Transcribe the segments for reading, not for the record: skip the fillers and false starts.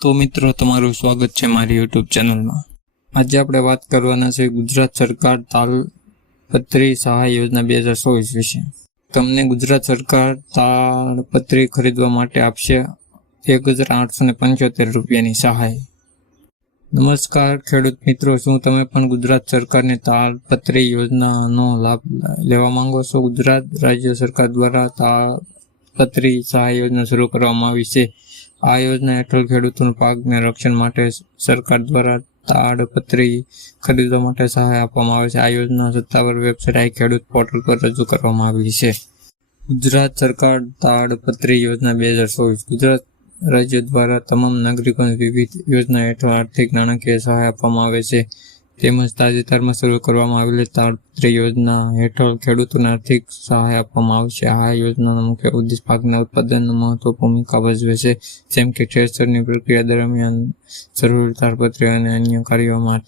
તો મિત્રો તમારું સ્વાગત છે મારી યુટ્યુબ ચેનલમાં। આજે આપણે વાત કરવાના છે ગુજરાત સરકાર તાલપત્રી સહાય યોજના 2024 વિશે। તમને ગુજરાત સરકાર તાલપત્રી ખરીદવા માટે આપશે 1875 રૂપિયાની સહાય। નમસ્કાર ખેડૂત મિત્રો, શું તમે પણ ગુજરાત સરકારની તાલપત્રી યોજનાનો લાભ લેવા માંગો છો? ગુજરાત રાજ્ય સરકાર દ્વારા તાલપત્રી સહાય યોજના શરૂ કરવામાં આવી છે। આ યોજના હેઠળ ખેડૂતોના પાકને રક્ષણ માટે સરકાર દ્વારા તાડપત્રી ખરીદવા માટે સહાય આપવામાં આવે છે। આ યોજના સત્તાવાર વેબસાઇટ ખેડૂત પોર્ટલ પર રજૂ કરવામાં આવી છે। ગુજરાત સરકાર તાડપત્રી યોજના 2024 ગુજરાત રાજ્ય દ્વારા તમામ નાગરિકોને વિવિધ યોજના હેઠળ આર્થિક નાણાકીય સહાય આપવામાં આવે છે। તેમજ તાજેતરમાં શરૂ કરવામાં આવેલી તાડપત્રી યોજના હેઠળ ખેડૂતોને આર્થિક સહાય આપવામાં આવશે। આ યોજનાનો મુખ્ય ઉદ્દેશ પાકના ઉત્પાદનમાં મહત્વપૂર્ણ ભૂમિકા ભજવે છે, જેમ કે થ્રેશરની પ્રક્રિયા દરમિયાન જરૂરી તાડપત્રી અને અન્ય કાર્યોમાં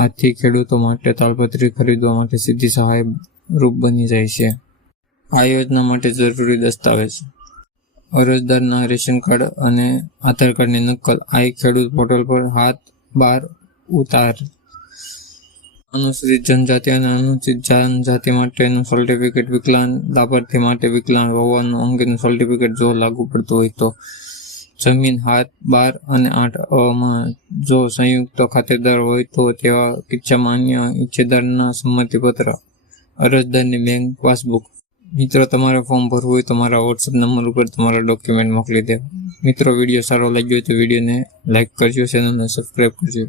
આથી ખેડૂતો માટે તાડપત્રી ખરીદવા માટે સીધી સહાય રૂપ બની જાય છે। આ યોજના માટે જરૂરી દસ્તાવેજ: અરજદારના રેશન કાર્ડ અને આધાર કાર્ડની નકલ। આ ખેડૂત પોર્ટલ પર હાથ બાર ઉતાર। અનુસૂચિત જનજાતિ અને અનુસૂચિત જનજાતિ માટેનું સર્ટિફિકેટ। વિકલાંગ લાભાર્થી માટે વિકલાંગ હોવાનું અંગેનું સર્ટિફિકેટ જો લાગુ પડતું હોય તો। જમીન હાથ 12 અને 8 જો સંયુક્ત ખાતેદાર હોય તો તેવા કિસ્સામાં અન્ય હિસ્સેદારના સંમતિપત્ર। અરજદારની બેંક પાસબુક। મિત્રો, તમારે ફોર્મ ભરવું હોય તો મારા વોટ્સએપ નંબર ઉપર તમારા ડોક્યુમેન્ટ મોકલી દેવા। મિત્રો, વિડીયો સારો લાગ્યો હોય તો વિડીયોને લાઇક કરજો, ચેનલને સબસ્ક્રાઈબ કરજો।